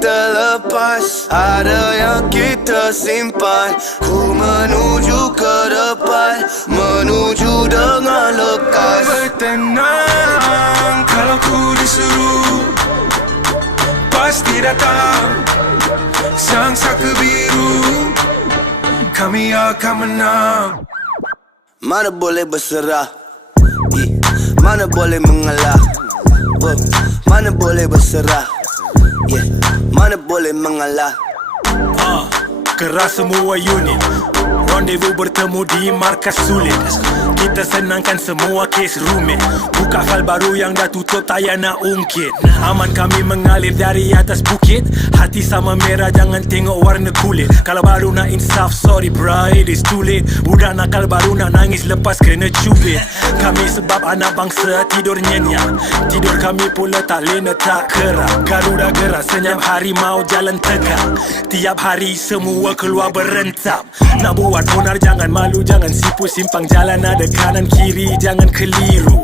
kita lepas, ada yang kita simpan. Ku menuju ke depan, menuju dengan lekas. Bertenang kalau ku disuruh, pasti datang sang saka biru. Kami akan menang. Mana boleh berserah, mana boleh mengalah, mana boleh berserah, mana boleh mengalah. Keras semua unit, rendezvous bertemu di markas sulit. Kita senangkan semua kes rumit, buka file baru yang dah tutup tak payah nak ungkit. Aman kami mengalir dari atas bukit, hati sama merah jangan tengok warna kulit. Kalau baru nak insaf, sorry bro, it is too late. Budak nakal baru nak nangis lepas kena cubit. Kami sebab anak bangsa tidur nyenyak, tidur kami pula tak lena tak kerak. Garuda gerak senyap harimau jalan tegak, tiap hari semua keluar berentak. Nak buat onar jangan malu, jangan sipu, simpang jalan ada kanan kiri jangan keliru.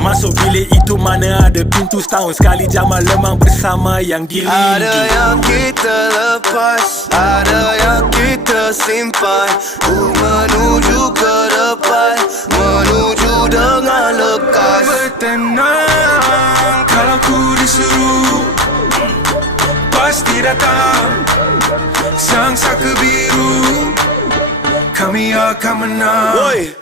Masuk bilik itu mana ada pintu, setahun sekali jamal lemang bersama yang dirindu. Ada yang kita lepas, ada yang kita simpan. Ku menuju ke depan, menuju dengan lekas. Bertenang kalau ku disuruh, pasti datang sang saka biru. Kami akan menang. Woi,